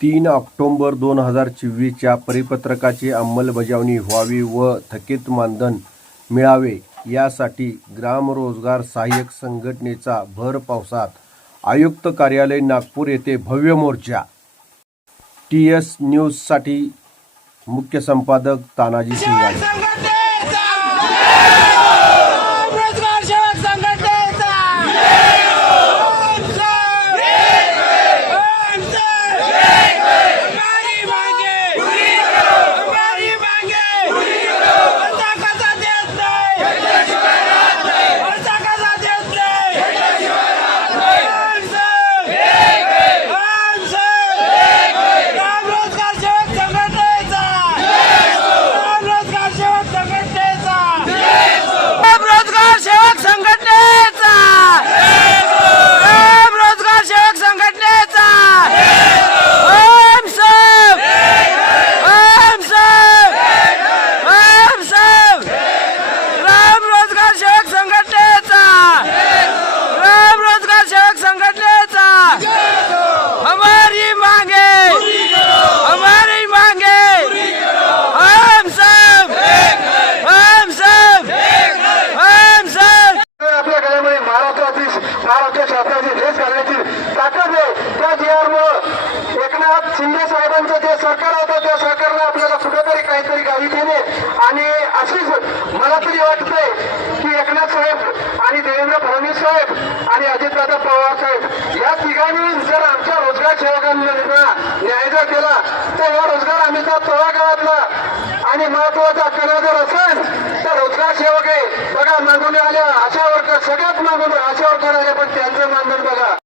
तीन ऑक्टोंबर दोन हजार चोवीसच्या परिपत्रकाची अंमलबजावणी व्हावी व थकीत मानधन मिळावे यासाठी ग्रामरोजगार सहाय्यक संघटनेचा भर पावसात आयुक्त कार्यालय नागपूर येथे भव्य मोर्चा. टी एस न्यूजसाठी मुख्य संपादक तानाजी सिंगाडे शिंदे साहेबांचं जे सरकार होतं त्या सरकारनं आपल्याला कुठेतरी काहीतरी गावी केले आणि अशीच मला तरी वाटतंय की एकनाथ साहेब आणि देवेंद्र फडणवीस साहेब आणि अजितदादा पवार साहेब या तिघांनी जर आमच्या रोजगार सेवकांना न्याय जर केला तर हा रोजगार आम्ही तळा गावातला आणि महत्त्वाचा कणा जर असेल तर रोजगार सेवक आहे. बघा मागून आल्या आशा वर्कर सगळ्यात मागून आशा वर्कर आले पण त्यांचं मानधन बघा.